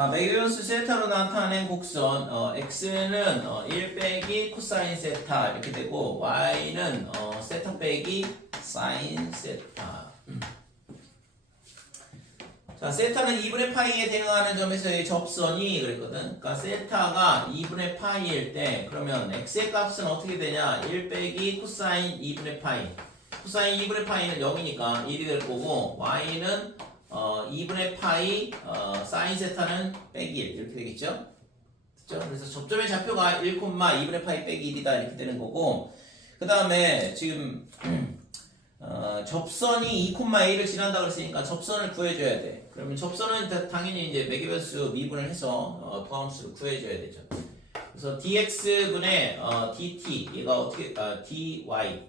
자, 매개변수 세타로 나타낸 곡선 x는 1 빼기 코사인 세타 이렇게 되고 y는 세타 빼기 사인 세타. 자, 세타는 2분의 파이에 대응하는 점에서의 접선이 그랬거든. 그러니까 세타가 2분의 파이일 때 그러면 x의 값은 어떻게 되냐? 1 빼기 코사인 2분의 파이. 코사인 2분의 파이는 0이니까 1이 될 거고 y는 2분의 파이 사인 세타는 빼기 1 이렇게 되겠죠? 그렇죠? 그래서 접점의 좌표가 1, 2분의 파이 빼기 1이다 이렇게 되는 거고 그 다음에 지금 접선이 2,1을 지난다고 했으니까 접선을 구해줘야 돼. 그러면 접선은 당연히 이제 매개변수 미분을 해서 도함수를 구해줘야 되죠. 그래서 dx분의 dt 얘가 어떻게 dy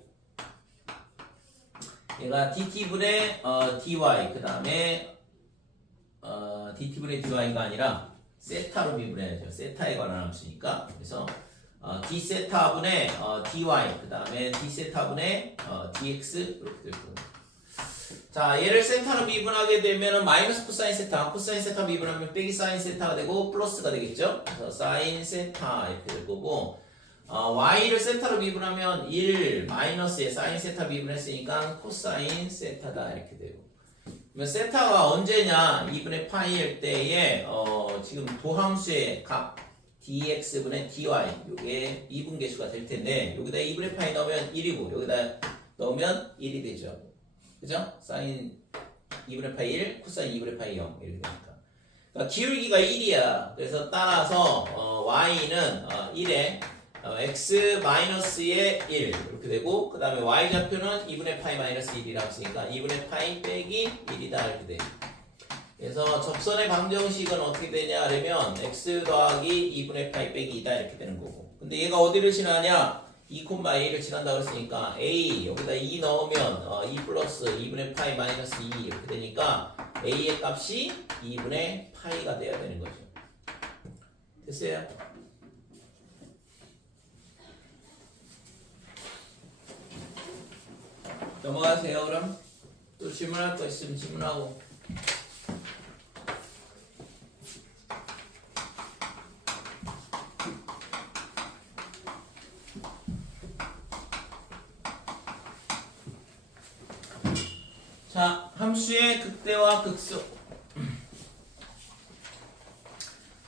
얘가 dt분의 dy 그 다음에 dt분의 dy가 아니라 세타로 미분해야죠. 세타에 관한 함수니까. 그래서 d세타분의 dy 그 다음에 d세타분의 dx 이렇게 될 거예요. 자, 얘를 세타로 미분하게 되면 마이너스 코사인 세타, 코사인 세타 미분하면 빼기 사인 세타가 되고 플러스가 되겠죠. 그래서 사인 세타 이렇게 될 거고 y를 세타로 미분하면 1 마이너스에 사인 세타 미분했으니까 코사인 세타다 이렇게 되고 그러면 세타가 언제냐 2분의 파이일 때에 지금 도함수의 값 dx분의 dy 요게 2분계수가 될 텐데 여기다 2분의 파이 넣으면 1이고 여기다 넣으면 1이 되죠. 그죠? 사인 2분의 파이 1 코사인 2분의 파이 0 이렇게 되니까 그러니까 기울기가 1이야. 그래서 따라서 y는 1에 x-의 1 이렇게 되고 그 다음에 y좌표는 2분의 파이 마이너스 1이라고 했으니까 2분의 파이 빼기 1이다 이렇게 돼요. 그래서 접선의 방정식은 어떻게 되냐 하면 x 더하기 2분의 파이 빼기 2다 이렇게 되는 거고 근데 얘가 어디를 지나냐 2,a를 지난다고 했으니까 a 여기다 2 넣으면 2 플러스 2분의 파이 마이너스 2 이렇게 되니까 a의 값이 2분의 파이가 돼야 되는 거죠. 됐어요? 넘어가세요. 그럼 또 질문할 거 있으면 질문하고. 자, 함수의 극대와 극소.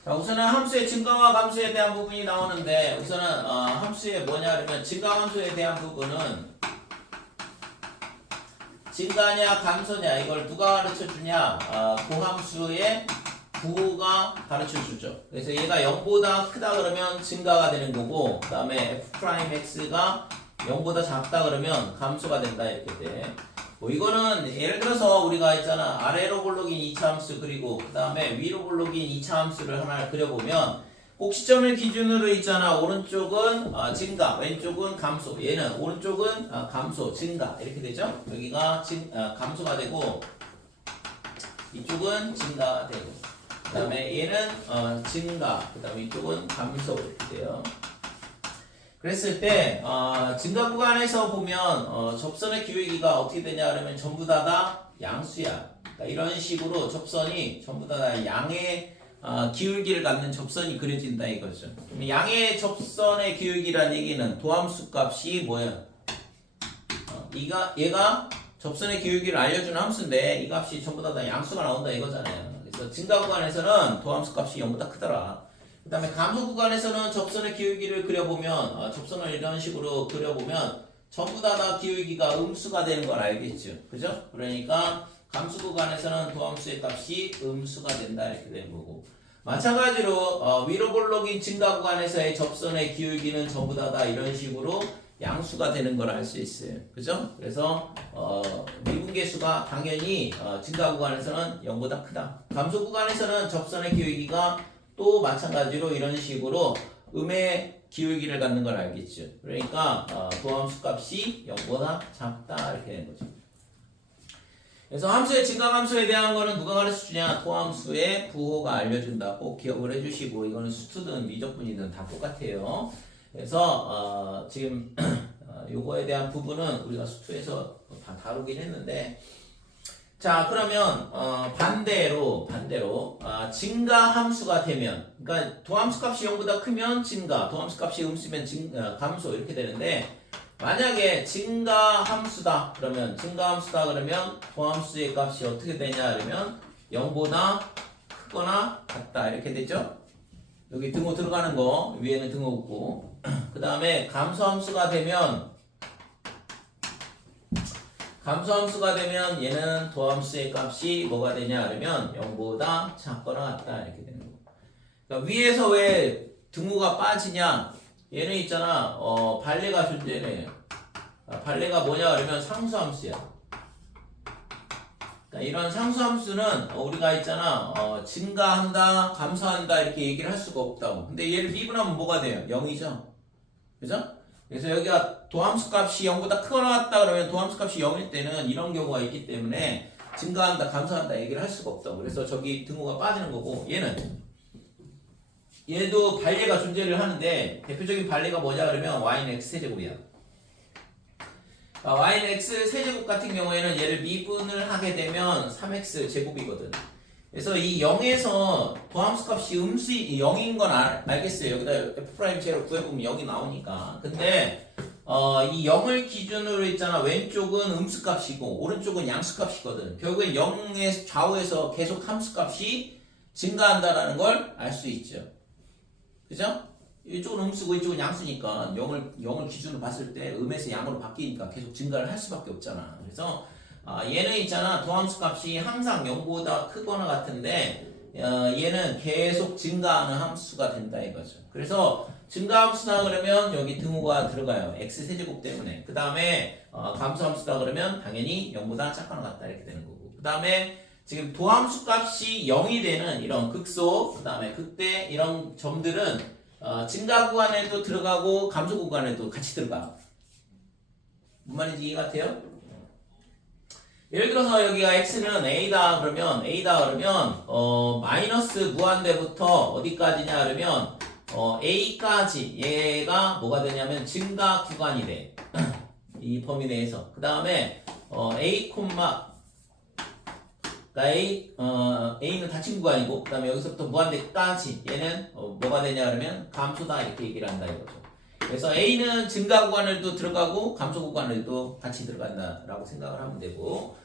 자, 우선은 함수의 증가와 감소에 대한 부분이 나오는데 우선은 함수의 뭐냐 그러면 증가 함수에 대한 부분은 증가냐 감소냐 이걸 누가 가르쳐 주냐 고함수의 부호가 가르쳐 주죠. 그래서 얘가 0보다 크다 그러면 증가가 되는 거고 그 다음에 f'x가 0보다 작다 그러면 감소가 된다 이렇게 돼. 뭐 이거는 예를 들어서 우리가 있잖아 아래로 볼록인 2차 함수 그리고 그 다음에 위로 볼록인 2차 함수를 하나 그려보면 꼭지점을 기준으로 있잖아 오른쪽은 증가 왼쪽은 감소 얘는 오른쪽은 감소 증가 이렇게 되죠. 여기가 감소가 되고 이쪽은 증가가 되고 그 다음에 얘는 증가 그 다음에 이쪽은 감소 이렇게 돼요. 그랬을 때 증가 구간에서 보면 접선의 기울기가 어떻게 되냐 그러면 전부 다가 양수야. 그러니까 이런 식으로 접선이 전부 다 양의 기울기를 갖는 접선이 그려진다 이거죠. 그럼 양의 접선의 기울기란 얘기는 도함수 값이 뭐야? 얘가 접선의 기울기를 알려주는 함수인데 이 값이 전부 다 양수가 나온다 이거잖아요. 그래서 증가 구간에서는 도함수 값이 0보다 크더라. 그 다음에 감소 구간에서는 접선의 기울기를 그려보면 접선을 이런 식으로 그려보면 전부 다 기울기가 음수가 되는 걸 알겠죠. 그죠? 그러니까 감소 구간에서는 도함수의 값이 음수가 된다 이렇게 되는 거고 마찬가지로 위로 볼록인 증가 구간에서의 접선의 기울기는 전부 다 이런 식으로 양수가 되는 걸 알 수 있어요. 그죠? 그래서 미분계수가 당연히 증가 구간에서는 0보다 크다. 감소 구간에서는 접선의 기울기가 또 마찬가지로 이런 식으로 음의 기울기를 갖는 걸 알겠죠. 그러니까 도함수 값이 0보다 작다 이렇게 되는 거죠. 그래서 함수의 증가함수에 대한 거는 누가 가르쳐 주냐? 도함수의 부호가 알려준다. 꼭 기억을 해주시고 이거는 수투든 미적분이든 다 똑같아요. 그래서 지금 요거에 대한 부분은 우리가 수투에서 다 다루긴 했는데 자, 그러면 반대로 증가 함수가 되면, 그러니까 도함수 값이 0보다 크면 증가, 도함수 값이 음수면 감소 이렇게 되는데, 만약에 증가 함수다 그러면 도함수의 값이 어떻게 되냐 그러면 0보다 크거나 같다 이렇게 되죠. 여기 등호 들어가는 거 위에는 등호 없고, 그 다음에 감소함수가 되면 얘는 도함수의 값이 뭐가 되냐 그러면 0보다 작거나 같다 이렇게 되는 거. 그러니까 위에서 왜 등호가 빠지냐, 얘는 있잖아 발레가 존재해. 발레가 뭐냐 그러면 상수함수야. 그러니까 이런 상수함수는 우리가 있잖아 증가한다 감소한다 이렇게 얘기를 할 수가 없다고. 근데 얘를 미분하면 뭐가 돼요? 0이죠. 그죠? 그래서 여기가 도함수 값이 0보다 크거나 같다 그러면 도함수 값이 0일 때는 이런 경우가 있기 때문에 증가한다 감소한다 얘기를 할 수가 없다고. 그래서 저기 등호가 빠지는 거고, 얘도 발레가 존재를 하는데 대표적인 발레가 뭐냐 그러면 y는 x 세제곱이야. y는 x 세제곱 같은 경우에는 얘를 미분을 하게 되면 3x 제곱이거든. 그래서 이 0에서 도함수 값이 0인 건 알겠어요. 여기다 f'0로 구해보면 0이 나오니까. 근데 이 0을 기준으로 있잖아. 왼쪽은 음수 값이고 오른쪽은 양수 값이거든. 결국엔 0의 좌우에서 계속 함수 값이 증가한다라는 걸 알 수 있죠. 그죠? 이쪽은 음수고 이쪽은 양수니까 0을 기준으로 봤을 때 음에서 양으로 바뀌니까 계속 증가를 할 수밖에 없잖아. 그래서 얘는 있잖아 도함수 값이 항상 0보다 크거나 같은데 얘는 계속 증가하는 함수가 된다 이거죠. 그래서 증가함수다 그러면 여기 등호가 들어가요. x 세제곱 때문에. 그 다음에 감소함수다 그러면 당연히 0보다 작거나 같다 이렇게 되는 거고, 그 다음에 지금 도함수 값이 0이 되는 이런 극소, 그 다음에 극대 이런 점들은 증가 구간에도 들어가고 감소 구간에도 같이 들어가. 무슨 말인지 이해가 돼요? 예를 들어서 여기가 x는 a다 그러면 마이너스 무한대부터 어디까지냐 그러면 a까지 얘가 뭐가 되냐면 증가 구간이 돼. 이 범위 내에서. 그 다음에 a, a는 닫힌 구간이고, 그 다음에 여기서부터 무한대까지 얘는 뭐가 되냐 그러면 감소다 이렇게 얘기를 한다 이거죠. 그래서 a는 증가 구간에도 들어가고 감소 구간에도 같이 들어간다라고 생각을 하면 되고,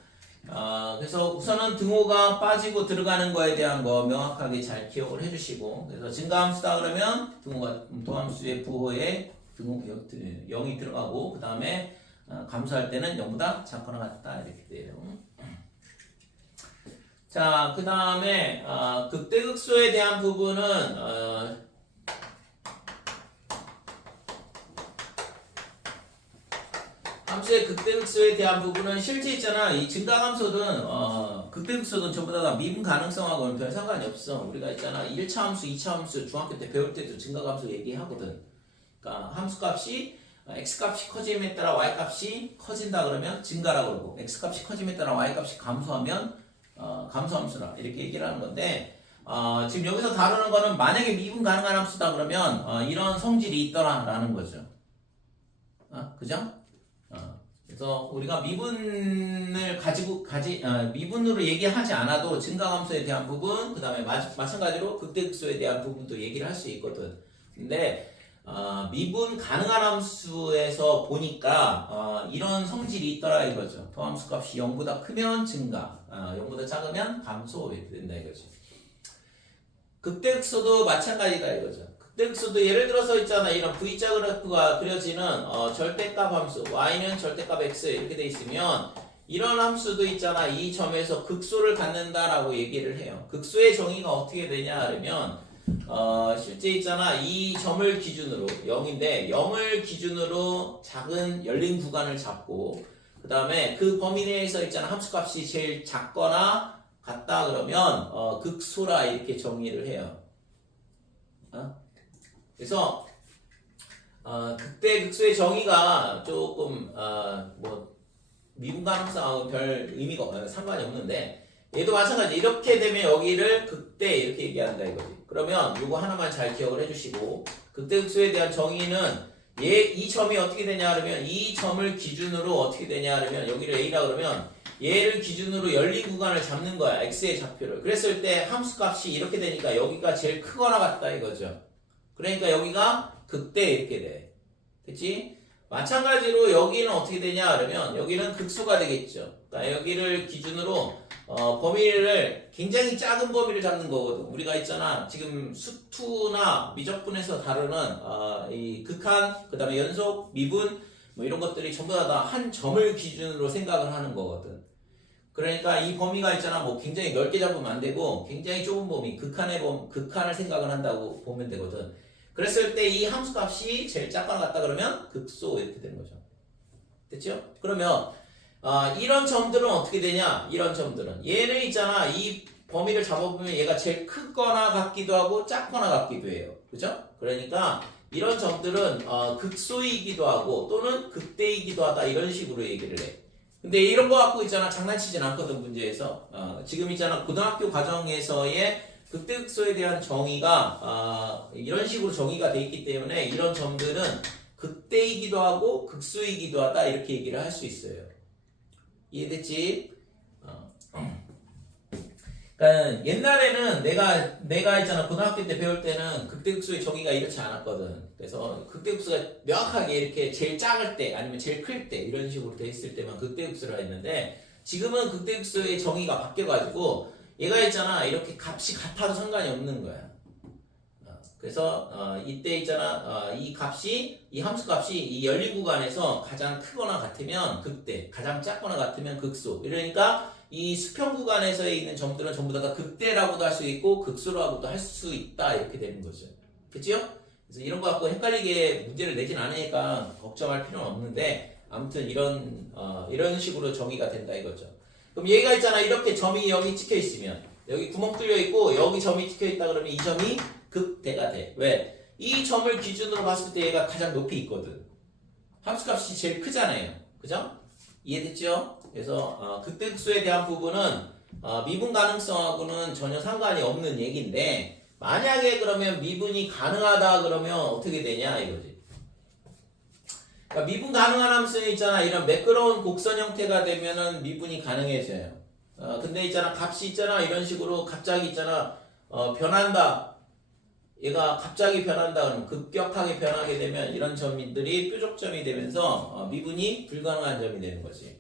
그래서 우선은 등호가 빠지고 들어가는 거에 대한 거 명확하게 잘 기억을 해주시고, 그래서 증가함수다 그러면 등호가 도함수의 부호에 등호 0이 들어가고, 그 다음에 감소할 때는 0보다 작거나 같다 이렇게 돼요. 자, 그 다음에 극대극소에 대한 부분은 함수의 극대극소에 대한 부분은 실제 있잖아. 이 증가함수든 극대극소든 전부 다 미분 가능성하고는 별 상관이 없어. 우리가 있잖아 1차 함수, 2차 함수 중학교 때 배울 때도 증가함수 얘기하거든. 그러니까 함수값이 x값이 커짐에 따라 y값이 커진다 그러면 증가라고 그러고, x값이 커짐에 따라 y값이 감소하면 감소함수라 이렇게 얘기를 하는 건데, 지금 여기서 다루는 거는 만약에 미분 가능한 함수다 그러면 이런 성질이 있더라라는 거죠. 그죠? 그래서 우리가 미분으로 얘기하지 않아도 증가함수에 대한 부분, 그 다음에 마찬가지로 극대극소에 대한 부분도 얘기를 할 수 있거든. 근데 미분 가능한 함수에서 보니까 이런 성질이 있더라 이거죠. 도함수 값이 0보다 크면 증가, 0보다 작으면 감소 이렇게 된다 이거죠. 극대극소도 마찬가지다 이거죠. 극대극소도 예를 들어서 있잖아, 이런 V자 그래프가 그려지는 절대값 함수 y는 절대값 x 이렇게 돼 있으면 이런 함수도 있잖아, 이 점에서 극소를 갖는다라고 얘기를 해요. 극소의 정의가 어떻게 되냐 하면 실제 있잖아 이 점을 기준으로 0인데 0을 기준으로 작은 열린 구간을 잡고, 그 다음에 그 범위 내에서 있잖아 함수값이 제일 작거나 같다 그러면 극소라 이렇게 정의를 해요. 그래서 극대 극소의 정의가 조금 미분 가능성하고 별 의미가 상관이 없는데, 얘도 마찬가지. 이렇게 되면 여기를 극대 이렇게 얘기한다 이거지. 그러면 이거 하나만 잘 기억을 해주시고, 극대극소에 대한 정의는 이 점이 어떻게 되냐 하면 이 점을 기준으로 어떻게 되냐 하면 여기를 a라 그러면 얘를 기준으로 열린 구간을 잡는 거야. x의 좌표를. 그랬을 때 함수 값이 이렇게 되니까 여기가 제일 크거나 같다 이거죠. 그러니까 여기가 극대 이렇게 돼. 됐지? 마찬가지로 여기는 어떻게 되냐 그러면 여기는 극소가 되겠죠. 그러니까 여기를 기준으로 범위를 굉장히 작은 범위를 잡는 거거든. 우리가 있잖아. 지금 수투나 미적분에서 다루는 이 극한, 그 다음에 연속, 미분 뭐 이런 것들이 전부 다 한 점을 기준으로 생각을 하는 거거든. 그러니까 이 범위가 있잖아. 뭐 굉장히 넓게 잡으면 안 되고 굉장히 좁은 범위, 극한을 생각을 한다고 보면 되거든. 그랬을 때 이 함수 값이 제일 작거나 같다 그러면 극소 이렇게 되는 거죠. 됐죠? 그러면 이런 점들은 어떻게 되냐? 이런 점들은 얘는 있잖아. 이 범위를 잡아보면 얘가 제일 크거나 같기도 하고 작거나 같기도 해요. 그죠? 그러니까 이런 점들은 극소이기도 하고 또는 극대이기도 하다 이런 식으로 얘기를 해. 근데 이런 거 갖고 있잖아. 장난치진 않거든 문제에서. 지금 있잖아. 고등학교 과정에서의 극대극소에 대한 정의가 이런 식으로 정의가 돼 있기 때문에 이런 점들은 극대이기도 하고 극소이기도 하다 이렇게 얘기를 할 수 있어요. 이해됐지? 그러니까 옛날에는 내가 있잖아 고등학교 때 배울 때는 극대극소의 정의가 이렇지 않았거든. 그래서 극대극소가 명확하게 이렇게 제일 작을 때 아니면 제일 클 때 이런 식으로 돼 있을 때만 극대극소라 했는데 지금은 극대극소의 정의가 바뀌어가지고 얘가 있잖아 이렇게 값이 같아도 상관이 없는 거야. 그래서 이때 있잖아 이 값이 이 함수 값이 이 열린 구간에서 가장 크거나 같으면 극대, 가장 작거나 같으면 극소. 이러니까 이 수평 구간에서 있는 점들은 전부 다 극대라고도 할 수 있고 극소라고도 할 수 있다 이렇게 되는 거죠. 그치요? 그래서 이런 거 갖고 헷갈리게 문제를 내진 않으니까 걱정할 필요는 없는데 아무튼 이런 식으로 정의가 된다 이거죠. 그럼 얘가 있잖아 이렇게 점이 여기 찍혀 있으면 여기 구멍 뚫려 있고 여기 점이 찍혀 있다 그러면 이 점이 극대가 돼. 왜? 이 점을 기준으로 봤을 때 얘가 가장 높이 있거든. 함수값이 제일 크잖아요. 그죠? 이해됐죠? 그래서 극대극소에 대한 부분은 미분 가능성하고는 전혀 상관이 없는 얘기인데 만약에 그러면 미분이 가능하다 그러면 어떻게 되냐 이거지. 그러니까 미분 가능한 함수는 있잖아 이런 매끄러운 곡선 형태가 되면은 미분이 가능해져요. 근데 있잖아 값이 있잖아 이런 식으로 갑자기 있잖아 변한다. 얘가 갑자기 변한다 그러면 급격하게 변하게 되면 이런 점들이 뾰족점이 되면서 미분이 불가능한 점이 되는 거지.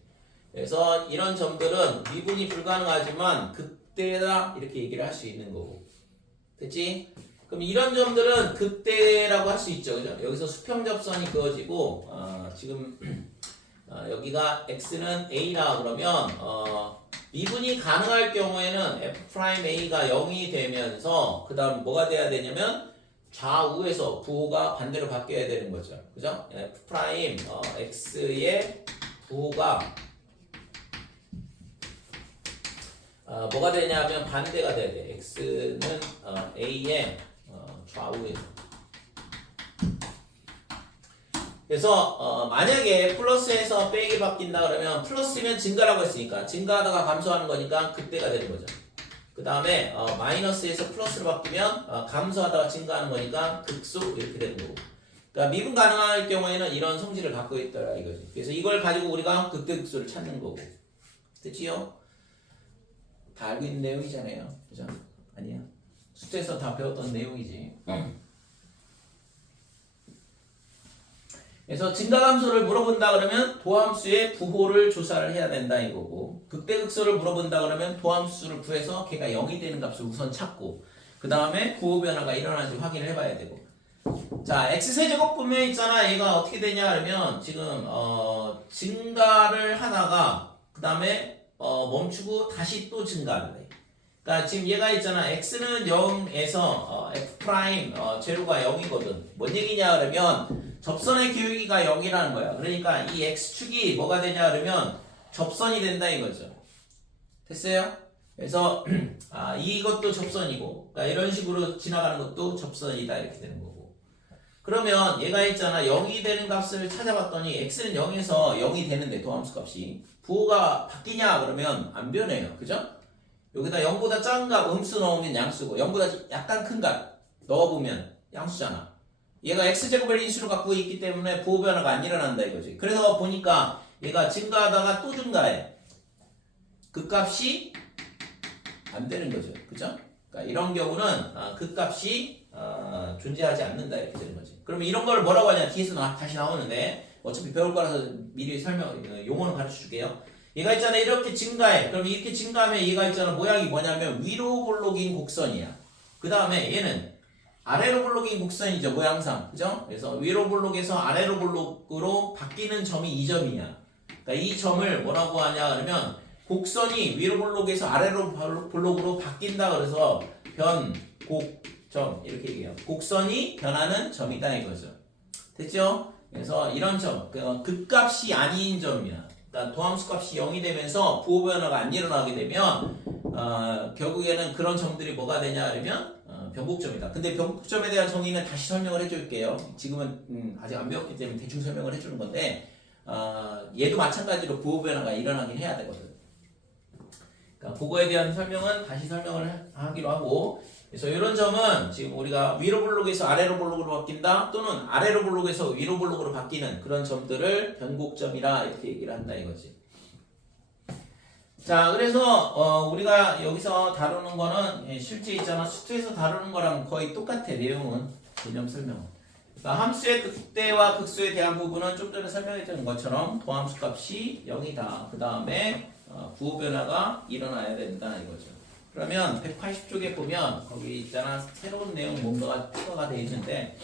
그래서 이런 점들은 미분이 불가능하지만 극대다 이렇게 얘기를 할 수 있는 거고. 됐지? 그럼 이런 점들은 극대라고 할 수 있죠. 그죠? 여기서 수평접선이 그어지고 지금 여기가 x는 a라 그러면 미분이 가능할 경우에는 f'a가 0이 되면서 그 다음 뭐가 돼야 되냐면 좌우에서 부호가 반대로 바뀌어야 되는 거죠. 그죠? f'x의 부호가 뭐가 되냐면 반대가 돼야 돼. x는 a의 좌우에서. 그래서 만약에 플러스에서 빼기 바뀐다 그러면 플러스면 증가라고 했으니까 증가하다가 감소하는 거니까 극대가 되는 거죠. 그 다음에 마이너스에서 플러스로 바뀌면 감소하다가 증가하는 거니까 극소 이렇게 되는 거고. 그러니까 미분 가능할 경우에는 이런 성질을 갖고 있더라 이거지. 그래서 이걸 가지고 우리가 극대극소를 찾는 거고. 됐지요? 다 알고 있는 내용이잖아요. 그죠? 아니야. 수트에서 다 배웠던 내용이지. 그래서 증가함수를 물어본다 그러면 도함수의 부호를 조사를 해야 된다 이거고 극대극소를 물어본다 그러면 도함수를 구해서 걔가 0이 되는 값을 우선 찾고 그 다음에 부호 변화가 일어나는지 확인을 해봐야 되고 자 x세제곱 보면 있잖아 얘가 어떻게 되냐 그러면 지금 증가를 하다가 그 다음에 멈추고 다시 또 증가를 해. 그러니까 지금 얘가 있잖아 x는 0에서 f' 제로가 0이거든. 뭔 얘기냐 그러면 접선의 기울기가 0이라는 거야. 그러니까 이 x축이 뭐가 되냐 그러면 접선이 된다 이거죠. 됐어요? 그래서 이것도 접선이고 그러니까 이런 식으로 지나가는 것도 접선이다 이렇게 되는 거고 그러면 얘가 있잖아 0이 되는 값을 찾아봤더니 x는 0에서 0이 되는데 도함수 값이 부호가 바뀌냐 그러면 안 변해요. 그죠? 여기다 0보다 작은 값 음수 넣으면 양수고 0보다 약간 큰 값 넣어보면 양수잖아. 얘가 x제곱을 인수로 갖고 있기 때문에 부호 변화가 안 일어난다 이거지. 그래서 보니까 얘가 증가하다가 또 증가해. 극값이 안 되는 거죠. 그죠? 그러니까 이런 경우는 극값이 존재하지 않는다 이렇게 되는 거지. 그러면 이런 걸 뭐라고 하냐? 뒤에서 다시 나오는데 어차피 배울 거라서 미리 용어는 가르쳐 줄게요. 얘가 있잖아 이렇게 증가해. 그럼 이렇게 증가하면 얘가 있잖아 모양이 뭐냐면 위로 볼록인 곡선이야. 그 다음에 얘는 아래로 볼록인 곡선이죠 모양상. 그죠? 그래서 위로 볼록에서 아래로 볼록으로 바뀌는 점이 이 점이냐. 그러니까 이 점을 뭐라고 하냐 그러면 곡선이 위로 볼록에서 아래로 볼록으로 바뀐다 그래서 변곡점 이렇게 얘기해요. 곡선이 변하는 점이다 이거죠. 됐죠? 그래서 이런 점, 극값이 아닌 점이야. 그러니까 도함수 값이 0이 되면서 부호 변화가 안 일어나게 되면 결국에는 그런 점들이 뭐가 되냐 그러면 변곡점이다. 근데 변곡점에 대한 정의는 다시 설명을 해줄게요. 지금은 아직 안 배웠기 때문에 대충 설명을 해주는 건데 얘도 마찬가지로 부호 변화가 일어나긴 해야 되거든. 그러니까 그거에 대한 설명은 다시 설명을 하기로 하고 그래서 이런 점은 지금 우리가 위로 볼록에서 아래로 볼록으로 바뀐다 또는 아래로 볼록에서 위로 볼록으로 바뀌는 그런 점들을 변곡점이라 이렇게 얘기를 한다 이거지. 자 그래서 우리가 여기서 다루는 거는 실제 있잖아 수투에서 다루는 거랑 거의 똑같아. 내용은 개념 설명은. 그러니까 함수의 극대와 극소에 대한 부분은 좀 전에 설명했던 것처럼 도함수 값이 0이다. 그 다음에 부호 변화가 일어나야 된다 이거죠. 그러면 180쪽에 보면 거기 있잖아 새로운 내용 뭔가가 추가가 되어 있는데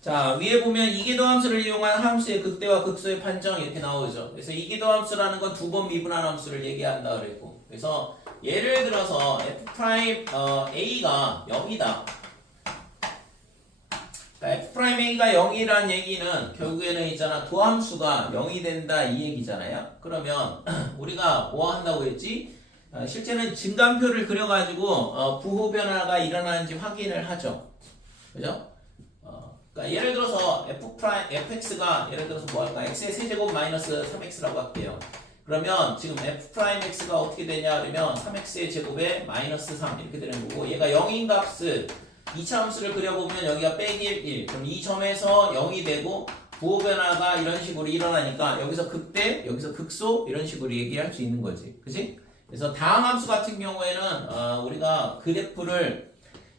자 위에 보면 이계도 함수를 이용한 함수의 극대와 극소의 판정 이렇게 나오죠. 그래서 이계도 함수라는 건 두 번 미분한 함수를 얘기한다 그랬고 그래서 예를 들어서 f'A가 0이다. f'A가 0이란 얘기는 결국에는 있잖아 도함수가 0이 된다 이 얘기잖아요. 그러면 우리가 뭐 한다고 했지? 실제는 증감표를 그려가지고 부호 변화가 일어나는지 확인을 하죠. 그죠? 그러니까 예를 들어서 fx가 예를 들어서 뭐 할까? x의 세제곱 마이너스 3x라고 할게요. 그러면 지금 f'x가 어떻게 되냐 그러면 3x의 제곱에 마이너스 3 이렇게 되는 거고 얘가 0인 값을 2차 함수를 그려보면 여기가 빼기 1 그럼 이 점에서 0이 되고 부호 변화가 이런 식으로 일어나니까 여기서 극대 여기서 극소 이런 식으로 얘기할 수 있는 거지. 그치? 그래서 다항 함수 같은 경우에는 우리가 그래프를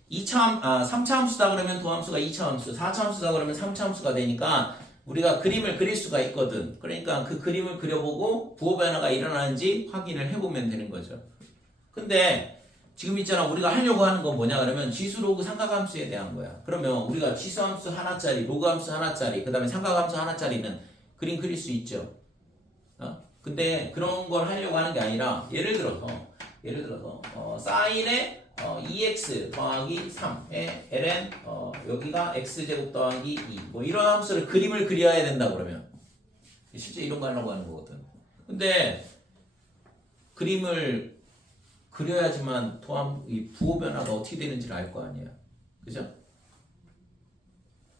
3차 함수다 그러면 도함수가 2차 함수, 4차 함수다 그러면 3차 함수가 되니까 우리가 그림을 그릴 수가 있거든. 그러니까 그 그림을 그려보고 부호 변화가 일어나는지 확인을 해보면 되는 거죠. 근데 지금 있잖아 우리가 하려고 하는 건 뭐냐 그러면 지수 로그 삼각함수에 대한 거야. 그러면 우리가 지수 함수 하나짜리, 로그 함수 하나짜리, 그 다음에 삼각함수 하나짜리는 그림 그릴 수 있죠. 근데 그런 걸 하려고 하는 게 아니라 예를 들어서 사인의 2x 더하기 3의 ln 여기가 x제곱 더하기 2 뭐 이런 함수를 그림을 그려야 된다 그러면 실제 이런 거 하려고 하는 거거든. 근데 그림을 그려야지만 이 부호 변화가 어떻게 되는지를 알 거 아니야. 그죠?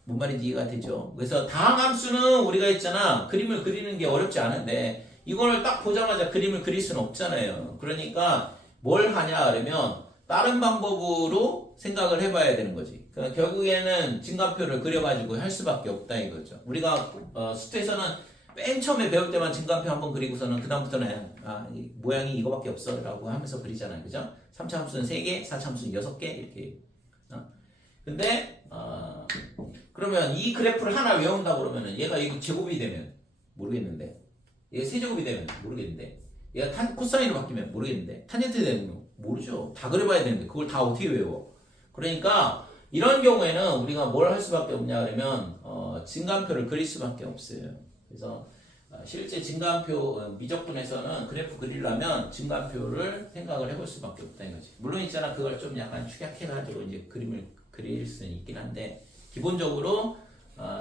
뭔 말인지 이해가 되죠? 그래서 다항 함수는 우리가 있잖아 그림을 그리는 게 어렵지 않은데 이거를 딱 보자마자 그림을 그릴 수는 없잖아요. 그러니까 뭘 하냐 그러면 다른 방법으로 생각을 해봐야 되는 거지. 그러니까 결국에는 증감표를 그려가지고 할 수밖에 없다 이거죠. 우리가 수트에서는 맨 처음에 배울 때만 증감표 한번 그리고서는 그 다음부터는 이 모양이 이거밖에 없어 라고 하면서 그리잖아요. 그죠? 3차 함수는 3개, 4차 함수는 6개 이렇게. 근데 그러면 이 그래프를 하나 외운다 그러면은 얘가 이거 제곱이 되면 모르겠는데 얘가 세제곱이 되면 모르겠는데 얘가 코사인으로 바뀌면 모르겠는데 탄젠트 되면 모르죠. 다 그려봐야 되는데 그걸 다 어떻게 외워? 그러니까 이런 경우에는 우리가 뭘 할 수밖에 없냐 그러면 증감표를 그릴 수밖에 없어요. 그래서 실제 증감표 미적분에서는 그래프 그리려면 증감표를 생각을 해볼 수밖에 없다 이거지. 물론 있잖아 그걸 좀 약간 축약해가지고 이제 그림을 그릴 수는 있긴 한데 기본적으로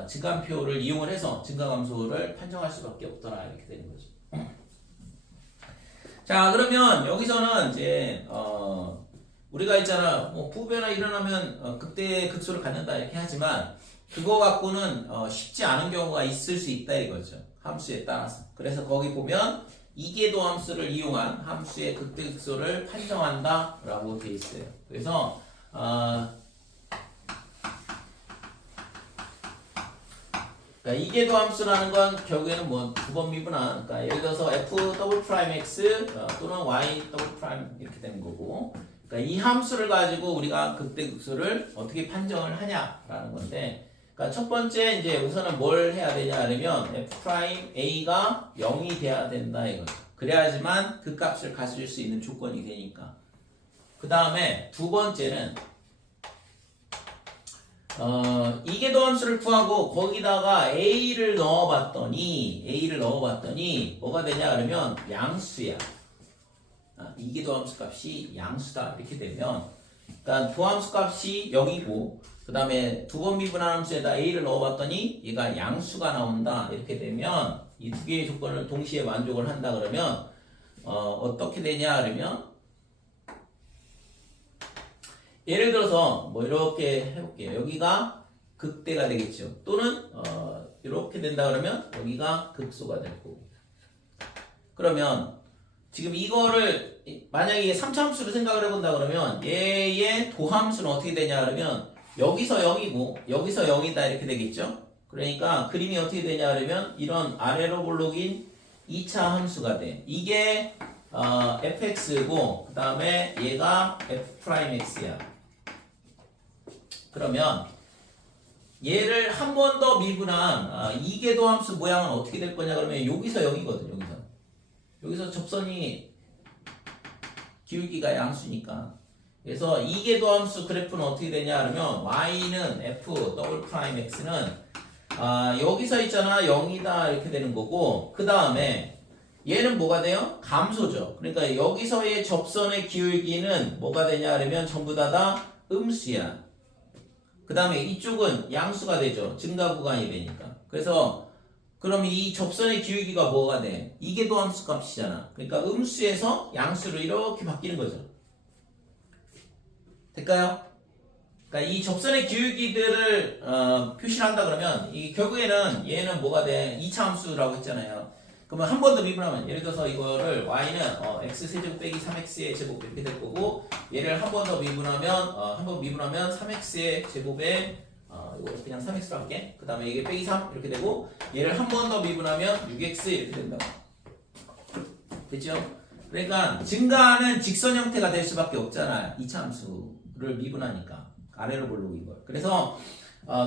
증감표를 이용을 해서 증가함수를 판정할 수밖에 없더라 이렇게 되는 거죠. 자 그러면 여기서는 이제 우리가 있잖아 뭐 부호 변화 일어나면 극대 극소를 갖는다 이렇게 하지만 그거 갖고는 쉽지 않은 경우가 있을 수 있다 이거죠. 함수에 따라서. 그래서 거기 보면 이계도 함수를 이용한 함수의 극대 극소를 판정한다 라고 되어 있어요. 그래서 그러니까 이계도 함수라는 건 결국에는 뭐 두 번 미분한, 그러니까 예를 들어서 f 더블 프라임 x 또는 y 더블 프라임 이렇게 되는 거고, 그러니까 이 함수를 가지고 우리가 극대극소를 어떻게 판정을 하냐라는 건데, 그러니까 첫 번째 이제 우선은 뭘 해야 되냐 하면 f 프라임 a가 0이 돼야 된다 이거죠. 그래야지만 그 값을 가질 수 있는 조건이 되니까. 그 다음에 두 번째는 이계도 함수를 구하고 거기다가 a를 넣어봤더니 뭐가 되냐 그러면 양수야. 이계도 함수 값이 양수다 이렇게 되면, 그러니까 도함수 값이 0이고 그 다음에 두 번 미분한 함수에다 a를 넣어봤더니 얘가 양수가 나온다 이렇게 되면 이 두 개의 조건을 동시에 만족을 한다 그러면 어떻게 되냐 그러면 예를 들어서 뭐 이렇게 해볼게요. 여기가 극대가 되겠죠. 또는 이렇게 된다 그러면 여기가 극소가 될 거고. 그러면 지금 이거를 만약에 3차함수로 생각을 해본다 그러면 얘의 도함수는 어떻게 되냐 그러면 여기서 0이고 여기서 0이다 이렇게 되겠죠. 그러니까 그림이 어떻게 되냐 그러면 이런 아래로 볼록인 2차 함수가 돼. 이게 fx고 그 다음에 얘가 f'x야. 그러면 얘를 한 번 더 미분한 이계도 함수 모양은 어떻게 될 거냐 그러면 여기서 0이거든. 여기서 접선이 기울기가 양수니까. 그래서 이계도 함수 그래프는 어떻게 되냐 그러면 y는 f 더블 프라임 x는 여기서 있잖아 0이다 이렇게 되는 거고, 그 다음에 얘는 뭐가 돼요? 감소죠. 그러니까 여기서의 접선의 기울기는 뭐가 되냐 그러면 전부 다 음수야. 그 다음에 이쪽은 양수가 되죠. 증가 구간이 되니까. 그래서 그럼 이 접선의 기울기가 뭐가 돼? 이계도 함수 값이잖아. 그러니까 음수에서 양수로 이렇게 바뀌는 거죠. 될까요? 그러니까 이 접선의 기울기들을 표시를 한다 그러면 이 결국에는 얘는 뭐가 돼? 2차 함수라고 했잖아요. 그러면 한 번 더 미분하면 예를 들어서 이거를 y는 x 세제곱 빼기 3x의 제곱 이렇게 될 거고, 얘를 한 번 더 미분하면 한 번 미분하면 3x의 제곱에 이거 그냥 3x로 할게. 그 다음에 이게 빼기 3 이렇게 되고, 얘를 한 번 더 미분하면 6x 이렇게 된다고. 됐죠? 그러니까 증가하는 직선 형태가 될 수밖에 없잖아요. 2차 함수를 미분하니까 아래로 볼록인 걸. 그래서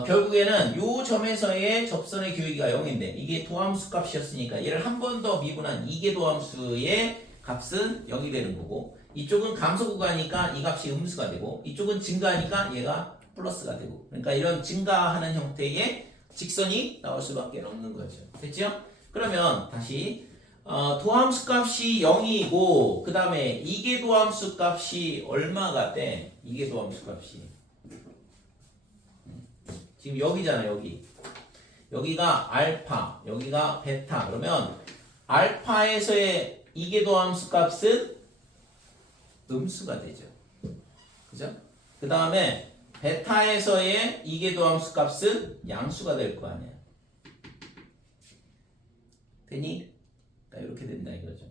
결국에는 요 점에서의 접선의 기울기가 0인데 이게 도함수 값이었으니까 얘를 한 번 더 미분한 이계 도함수의 값은 0이 되는 거고, 이쪽은 감소 구간이니까 이 값이 음수가 되고, 이쪽은 증가하니까 얘가 플러스가 되고, 그러니까 이런 증가하는 형태의 직선이 나올 수밖에 없는 거죠. 됐죠? 그러면 다시 도함수 값이 0이고 그 다음에 이계 도함수 값이 얼마가 돼? 이계 도함수 값이 지금 여기잖아. 여기가 알파, 여기가 베타. 그러면 알파에서의 이계도함수 값은 음수가 되죠. 그죠? 그 다음에 베타에서의 이계도함수 값은 양수가 될 거 아니야. 되니? 그러니까 이렇게 된다 이거죠.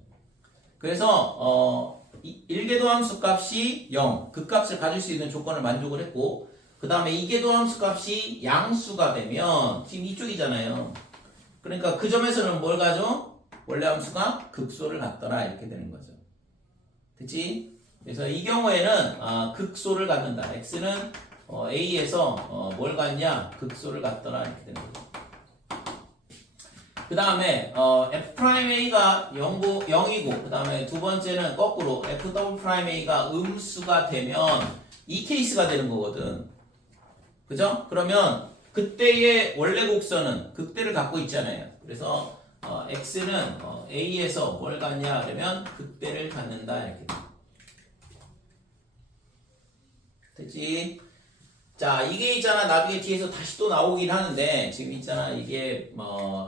그래서 1계도함수 값이 0, 그 값을 가질 수 있는 조건을 만족을 했고, 그 다음에 이계도함수 값이 양수가 되면 지금 이쪽이잖아요. 그러니까 그 점에서는 뭘 가져? 원래 함수가 극소를 갖더라 이렇게 되는 거죠. 됐지? 그래서 이 경우에는 극소를 갖는다. x는 a에서 뭘 갖냐? 극소를 갖더라 이렇게 되는 거죠. 그 다음에 f'a가 0이고 그 다음에 두 번째는 거꾸로 f'a가 음수가 되면 이 케이스가 되는 거거든. 그죠? 그러면 그때의 원래 곡선은 극대를 갖고 있잖아요. 그래서 x는 a에서 뭘 갖냐 그러면 극대를 갖는다 이렇게. 됐지? 자, 이게 있잖아. 나중에 뒤에서 다시 또 나오긴 하는데 지금 있잖아. 이게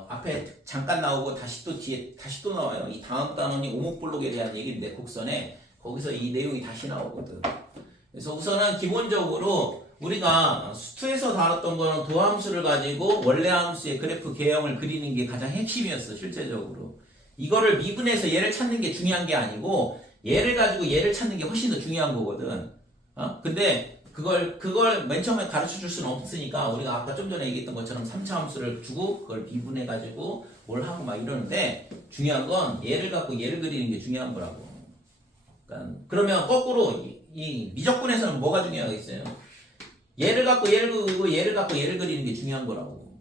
앞에 잠깐 나오고 다시 또 뒤에 다시 또 나와요. 이 다음 단원이 오목블록에 대한 얘기인데 곡선에 거기서 이 내용이 다시 나오거든. 그래서 우선은 기본적으로 우리가 수투에서 다뤘던 거는 도함수를 가지고 원래 함수의 그래프 개형을 그리는 게 가장 핵심이었어. 실제적으로 이거를 미분해서 얘를 찾는 게 중요한 게 아니고 얘를 가지고 얘를 찾는 게 훨씬 더 중요한 거거든. 근데 그걸 맨 처음에 가르쳐 줄 수는 없으니까 우리가 아까 좀 전에 얘기했던 것처럼 3차 함수를 주고 그걸 미분해 가지고 뭘 하고 막 이러는데 중요한 건 얘를 갖고 얘를 그리는 게 중요한 거라고. 그러니까 그러면 거꾸로 이 미적분에서는 뭐가 중요하겠어요? 얘를 갖고 얘를 그리고 얘를 갖고 얘를 그리는 게 중요한 거라고.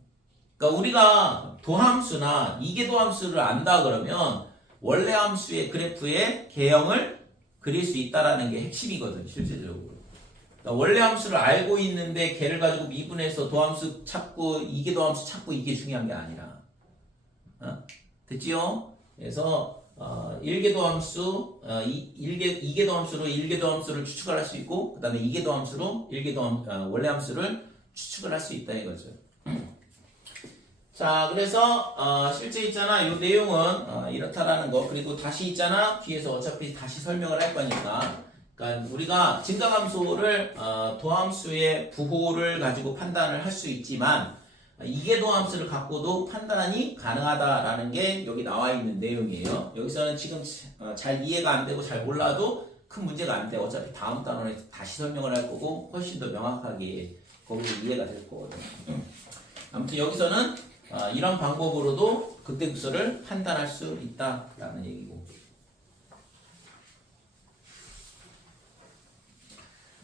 그러니까 우리가 도함수나 이계도함수를 안다 그러면 원래 함수의 그래프의 개형을 그릴 수 있다라는 게 핵심이거든, 실제적으로. 그러니까 원래 함수를 알고 있는데 걔를 가지고 미분해서 도함수 찾고 이계도함수 찾고 이게 중요한 게 아니라. 됐지요? 그래서 1계도 함수, 2계도 함수로 1계도 함수를 추측을 할 수 있고 그 다음에 2계도 함수로 원래 함수를 추측을 할 수 있다 이거죠. 자, 그래서 실제 있잖아 이 내용은 이렇다라는 거. 그리고 다시 있잖아 뒤에서 어차피 다시 설명을 할 거니까. 그러니까 우리가 증가함수를 도함수의 부호를 가지고 판단을 할 수 있지만 이계도 함수를 갖고도 판단이 가능하다라는 게 여기 나와 있는 내용이에요. 여기서는 지금 잘 이해가 안 되고 잘 몰라도 큰 문제가 안 돼. 어차피 다음 단원에 다시 설명을 할 거고 훨씬 더 명확하게 거기서 이해가 될 거거든. 아무튼 여기서는 이런 방법으로도 극대극소를 판단할 수 있다라는 얘기고.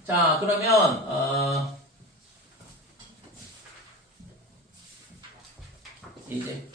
자, 그러면 이제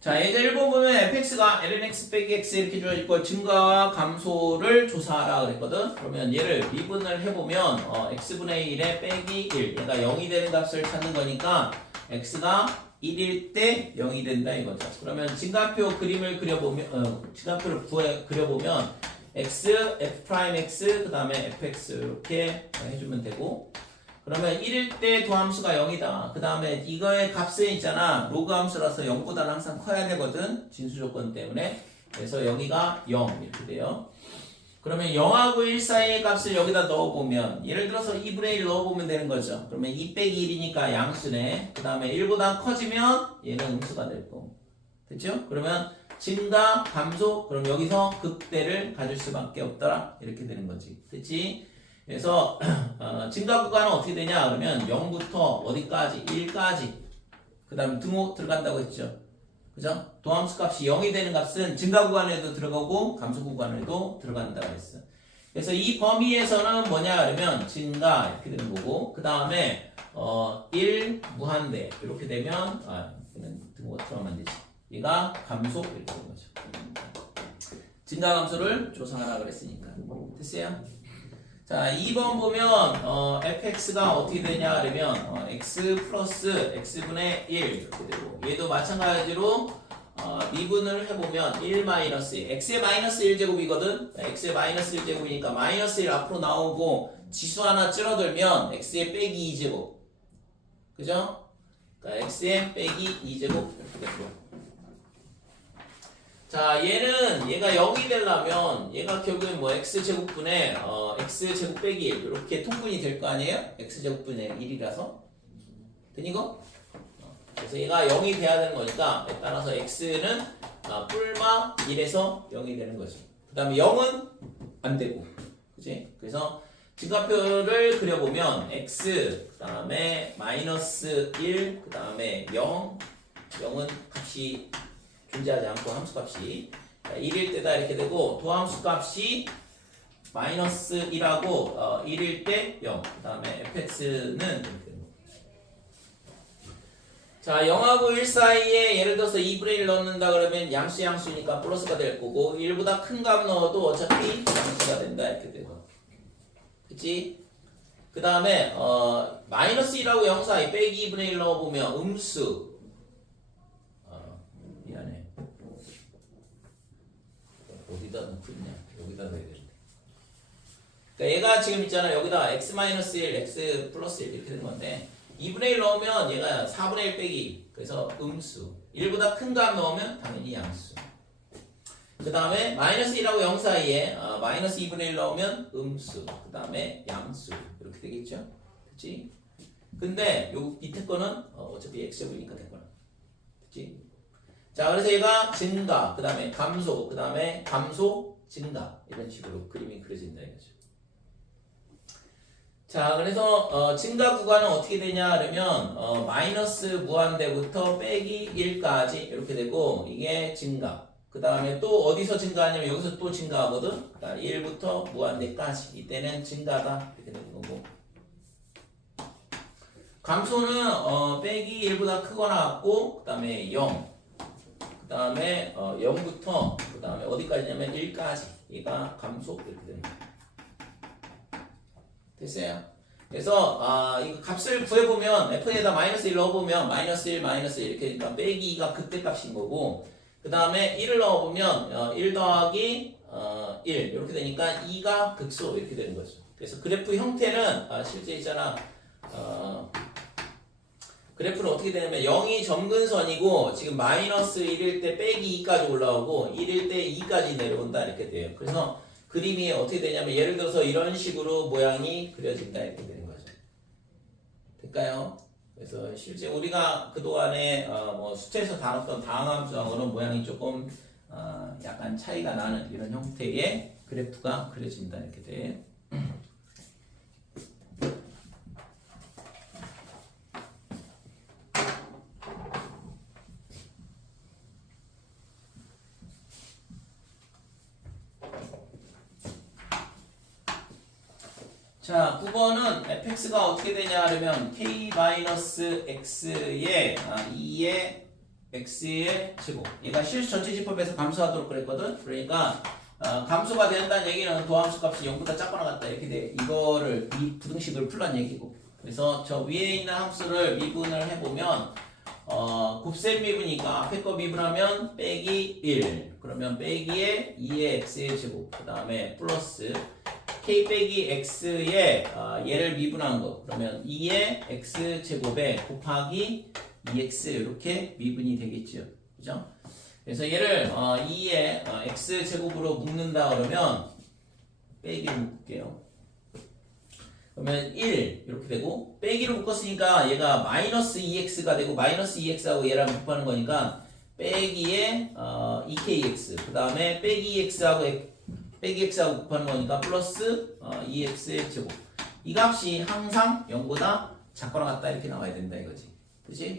자, 예제 1번 보면 fx가 lnx 빼기 x 이렇게 주어지고 증가와 감소를 조사하라 그랬거든. 그러면 얘를 미분을 해보면 x분의 1에 빼기 1 얘가 0이 되는 값을 찾는 거니까 x가 1일 때 0이 된다 이거죠. 그러면 증가표 그림을 그려보면 증가표를 그려보면 x, f'x, 그 다음에 fx 이렇게 해주면 되고 그러면 1일 때 도함수가 0이다. 그 다음에 이거의 값은 있잖아 로그 함수라서 0보다는 항상 커야 되거든. 진수 조건 때문에. 그래서 여기가 0 이렇게 돼요. 그러면 0하고 1 사이의 값을 여기다 넣어보면 예를 들어서 2분의 1 넣어보면 되는 거죠. 그러면 2 빼기 1이니까 양수네. 그 다음에 1보다 커지면 얘는 음수가 될 거고. 됐죠? 그러면 증가, 감소, 그럼 여기서 극대를 가질 수밖에 없더라. 이렇게 되는 거지. 됐지? 그래서 증가 구간은 어떻게 되냐? 그러면 0부터 어디까지? 1까지. 그 다음 등호 들어간다고 했죠. 그죠? 도함수 값이 0이 되는 값은 증가 구간에도 들어가고 감소 구간에도 들어간다고 했어. 그래서 이 범위에서는 뭐냐? 그러면 증가 이렇게 되는 거고 그 다음에 1 무한대 이렇게 되면 등호 들어가면 되지. 얘가 감소 이렇게 되는 거죠. 증가 감소를 조사하라 그랬으니까. 됐어요? 자, 2번 보면 fx가 어떻게 되냐 그러면 x 플러스 x분의 1 이렇게 되고 얘도 마찬가지로 미분을 해보면 1 마이너스 1 x의 마이너스 1제곱이거든. x의 마이너스 1제곱이니까 마이너스 1 앞으로 나오고 지수 하나 줄어들면 x의 빼기 2제곱 그죠? 그러니까 x의 빼기 2제곱 이렇게 되고 자, 얘가 0이 되려면 얘가 결국엔 뭐 x제곱분의 x제곱 빼기 1 이렇게 통분이 될 거 아니에요? x제곱분의 1이라서 되니 이거? 그래서 얘가 0이 돼야 되는 거니까 따라서 x는 뿔마 1에서 0이 되는 거죠. 그 다음에 0은 안 되고 그치? 그래서 증가표를 그려보면 x 그 다음에 마이너스 1 그 다음에 0 0은 값이 존재하지 않고 함수값이 1일 때다 이렇게 되고 도함수값이 마이너스 1하고 1일 때 0. 그 다음에 fx는 이렇게 됩니다. 자, 0하고 1 사이에 예를 들어서 2분의 1 넣는다 그러면 양수니까 플러스가 될 거고 1보다 큰 값 넣어도 어차피 양수가 된다 이렇게 되고 그치? 그 다음에 마이너스 1하고 0 사이 빼기 2분의 1 넣어보면 음수 미안해 어디다 넣고 있냐 여기다 넣어야 되는데 그러니까 얘가 지금 있잖아 여기다 x-1 x 플러스 1 이렇게 되는 건데 2분의 1 넣으면 얘가 4분의 1 빼기 그래서 음수 1보다 큰 값 넣으면 당연히 양수 그 다음에 마이너스 1하고 0 사이에 마이너스 2분의 1 넣으면 음수 그 다음에 양수 이렇게 되겠죠 그치? 근데 요 밑에 거는 어차피 x제곱이니까 됐거나 그치? 자, 그래서 얘가 증가, 그 다음에 감소, 그 다음에 감소, 증가. 이런 식으로 그림이 그려진다 이거죠. 자, 그래서 증가 구간은 어떻게 되냐 그러면 마이너스 무한대부터 빼기 1까지 이렇게 되고 이게 증가. 그 다음에 또 어디서 증가하냐면 여기서 또 증가하거든. 그러니까 1부터 무한대까지 이때는 증가다 이렇게 되는 거고. 감소는 빼기 1보다 크거나 같고 그 다음에 0. 그 다음에 0부터 그 다음에 어디까지냐면 1까지 얘가 감소 이렇게 되는 거예요. 됐어요? 그래서 이거 값을 구해보면 f에다 마이너스 1 넣어보면 마이너스 1 마이너스 1 이렇게 되니까 빼기 2가 그때 값인 거고 그 다음에 1을 넣어보면 1 더하기 1 이렇게 되니까 2가 극소 이렇게 되는 거죠. 그래서 그래프 형태는 실제 있잖아 그래프는 어떻게 되냐면 0이 점근선이고 지금 마이너스 1일 때 빼기 2까지 올라오고 1일 때 2까지 내려온다 이렇게 돼요. 그래서 그림이 어떻게 되냐면 예를 들어서 이런 식으로 모양이 그려진다 이렇게 되는 거죠. 될까요? 그래서 실제 우리가 그동안에 뭐 수트에서 다뤘던 다항함수하고는 모양이 조금 약간 차이가 나는 이런 형태의 그래프가 그려진다 이렇게 돼요. 자, 9번은 fx가 어떻게 되냐 하면 k-x의 2의 x의 제곱 얘가 실수 전체집합에서 감소하도록 그랬거든. 그러니까 감소가 된다는 얘기는 도함수 값이 0보다 작거나 같다 이렇게 돼. 이거를 이 부등식을 풀란 얘기고. 그래서 저 위에 있는 함수를 미분을 해보면 곱셈 미분이니까 앞에 거 미분하면 빼기 1 그러면 빼기에 2의 x의 제곱 그 다음에 플러스 k 빼기 x에 얘를 미분한 거 그러면 2의 x 제곱에 곱하기 2x 이렇게 미분이 되겠죠. 그죠? 그래서 얘를 2의 x 제곱으로 묶는다 그러면 빼기로 묶을게요. 그러면 1 이렇게 되고 빼기로 묶었으니까 얘가 마이너스 2x가 되고 마이너스 2x하고 얘랑 곱하는 거니까 빼기에 2kx 그 다음에 빼기 2x하고 빼기 x하고 곱하는 거니까 플러스 2x의 제곱 이 값이 항상 0보다 작거나 같다 이렇게 나와야 된다 이거지. 그치?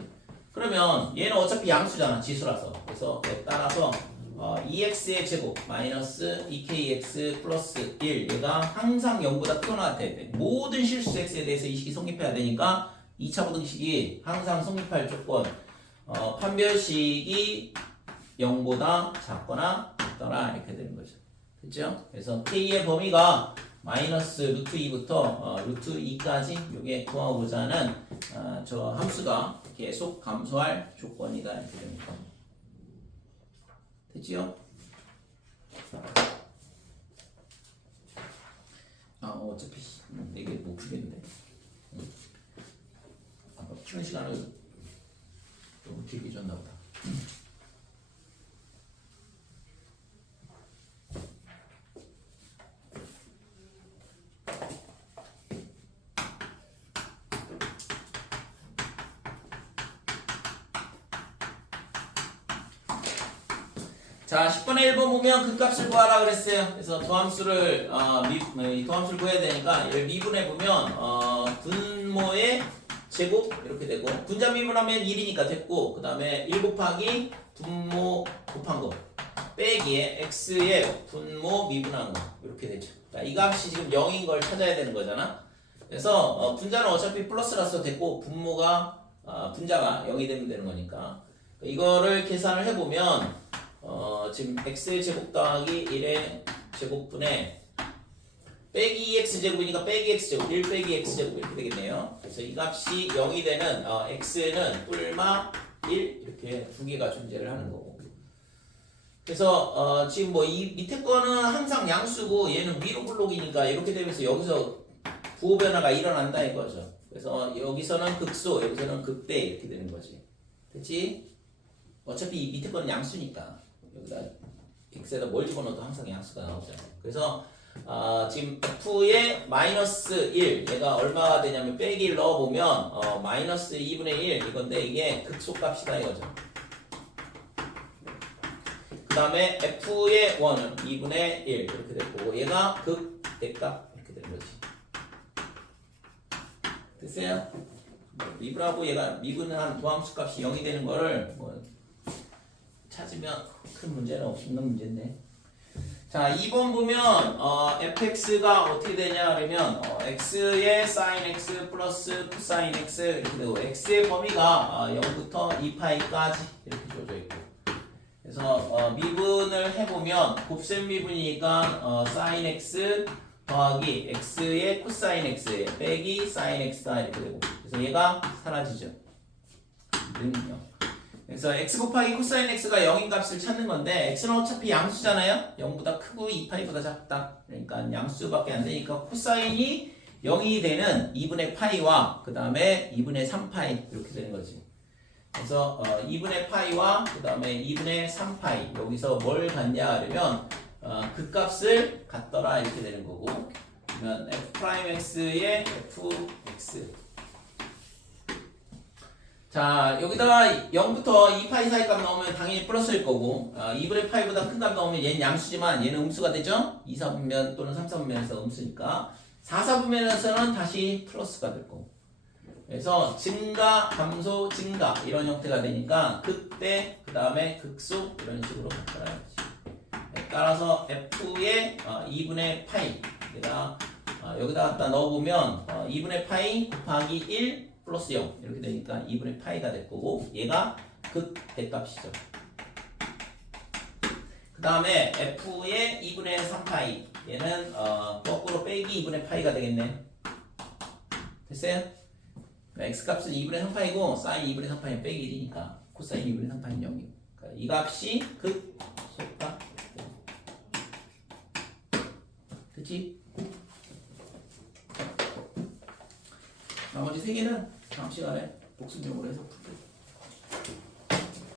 그러면 얘는 어차피 양수잖아 지수라서. 그래서 따라서 2x의 제곱 마이너스 2kx 플러스 1 얘가 항상 0보다 크거나 같아야 돼. 모든 실수 x에 대해서 이 식이 성립해야 되니까 2차 부등식이 항상 성립할 조건 판별식이 0보다 작거나 같더라 이렇게 되는 거죠. 됐죠? 그래서 k의 범위가 마이너스 루트 2부터 루트 2까지 요게 구하고자 하는 저 함수가 계속 감소할 조건이다 이렇게 됩니다. 됐지요? 어차피 이게 못 풀겠는데 아까 푸는 시간을 좀 길게 줬나 보다. 자, 10번에 1번 보면 그 값을 구하라 그랬어요. 그래서 도함수를 도함수를 구해야 되니까 얘를 미분해 보면 분모의 제곱 이렇게 되고 분자 미분하면 1이니까 됐고 그 다음에 1 곱하기 분모 곱한 거 빼기에 x의 분모 미분한 거 이렇게 되죠. 자, 이 값이 지금 0인 걸 찾아야 되는 거잖아. 그래서 분자는 어차피 플러스라서 됐고 분모가 분자가 0이 되면 되는 거니까 이거를 계산을 해보면 지금 x의 제곱 더하기 1의 제곱분에 빼기 2x 제곱이니까 빼기 x 제곱 1 빼기 x 제곱 이렇게 되겠네요. 그래서 이 값이 0이 되는 x는 뿔마 1 이렇게 두 개가 존재를 하는 거고. 그래서 지금 뭐 이 밑에 거는 항상 양수고 얘는 위로 블록이니까 이렇게 되면서 여기서 부호 변화가 일어난다 이거죠. 그래서 여기서는 극소 여기서는 극대 이렇게 되는 거지. 됐지? 어차피 이 밑에 거는 양수니까 여기다 x에다 뭘 집어넣어도 항상 양수가 나오잖아요. 그래서 지금 f의 마이너스 1 얘가 얼마가 되냐면 빼기 1 넣어보면 마이너스 2분의 1 이건데 이게 극소값이다 이거죠. 다음에 f의 1은 2분의 1 이렇게 될 거고 얘가 극 대값 이렇게 되는 거지. 됐어요? 미분하고 얘가 미분한 도함수 값이 0이 되는 거를 뭐 찾으면 큰 문제는 없는 문제인데. 자, 2번 보면 fx가 어떻게 되냐 그러면 x의 sin x 플러스 코사인 x 이렇게 되고 x의 범위가 0부터 2파이까지 이렇게 주어져 있고. 그래서 미분을 해보면 곱셈 미분이니까 sin x 더하기 x의 코사인 x 빼기 sin x다 이렇게 되고. 그래서 얘가 사라지죠. 는요. 그래서 x 곱하기 코사인 x가 0인 값을 찾는 건데 x는 어차피 양수잖아요. 0보다 크고 2파이보다 작다. 그러니까 양수밖에 안 되니까 코사인이 0이 되는 2분의 파이와 그 다음에 2분의 3파이 이렇게 되는 거지. 그래서 2분의 파이와 그 다음에 2분의 3파이 여기서 뭘 갖냐 그러면 그 값을 갖더라 이렇게 되는 거고. 그러면 f'x의 fx. 자, 여기다가 0부터 2파이 사이 값 넣으면 당연히 플러스일 거고 2분의 파이보다 큰 값 넣으면 얘는 양수지만 얘는 음수가 되죠? 2, 4분면 또는 3, 4분면에서 음수니까 4, 4분면에서는 다시 플러스가 될 거고. 그래서 증가, 감소, 증가 이런 형태가 되니까 극대, 그 다음에 극소 이런 식으로 바꿔야지. 따라서 f의 2분의 파이 여기다 갖다 넣어보면 2분의 파이 곱하기 1 플러스 0 이렇게 되니까 2분의 파이가 될 거고 얘가 극 대값이죠. 그 다음에 f의 2분의 3파이 얘는 거꾸로 빼기 2분의 파이가 되겠네. 됐어요? x값은 2분의 3파이고 사인 2분의 3파이는 빼기 1이니까 코사인 2분의 3파이는 0이고 그러니까 이 값이 극 소값. 그치? 나머지 3개는 다음 시간에 복습용으로 해서 풀게요.